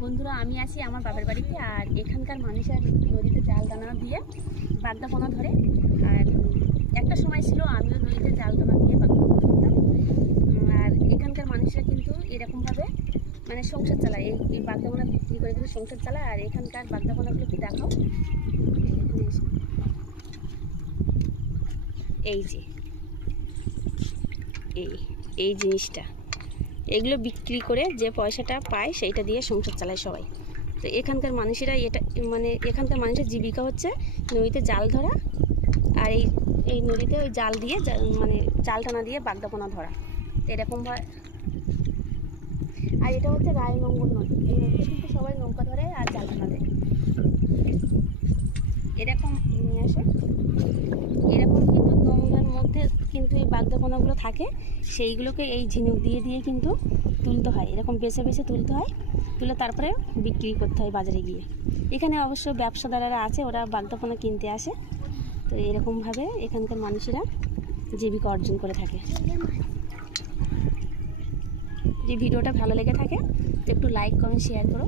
বন্ধুরা, আমি আছি আমার বাবার বাড়িতে। আর এখানকার মানুষের নদীতে জাল দানা দিয়ে বাগদাপোনা ধরে। আর একটা সময় ছিল আমিও নদীতে জাল দানা দিয়ে বাগদাপোনা ধরতাম। আর এখানকার মানুষরা কিন্তু এরকমভাবে মানে সংসার চালায়, এই বাগদাপোনা বিক্রি করে কিন্তু সংসার চালায়। আর এখানকার বাগদাপোনাগুলো একটু দেখাও। এই যে এই এই জিনিসটা, এগুলো বিক্রি করে যে পয়সাটা পায় সেইটা দিয়ে সংসার চালায় সবাই। তো এখানকার মানুষেরা এটা মানে এখানকার মানুষের জীবিকা হচ্ছে নদীতে জাল ধরা। আর এই এই নদীতে ওই জাল দিয়ে মানে জাল টানা দিয়ে বাগদাপোনা ধরা এরকমভাবে। আর এটা হচ্ছে রায়মঙ্গল নদী। এই নদীতে কিন্তু সবাই নৌকা ধরে আর জাল টানা দেয়। এরকম নিয়ে আসে, এরকম কিন্তু নোংরার মধ্যে কিন্তু এই বাগদাপোনাগুলো থাকে, সেইগুলোকে এই ঝিনুক দিয়ে দিয়ে কিন্তু তুলতে হয়। এরকম বেছে বেছে তুলতে হয়, তুলে তারপরে বিক্রি করতে হয় বাজারে গিয়ে। এখানে অবশ্য ব্যবসাদারেরা আছে, ওরা বাগদাপোনা কিনতে আসে। তো এরকমভাবে এখানকার মানুষেরা জীবিকা অর্জন করে থাকে। যে ভিডিওটা ভালো লেগে থাকে তো একটু লাইক কমেন্ট শেয়ার করো।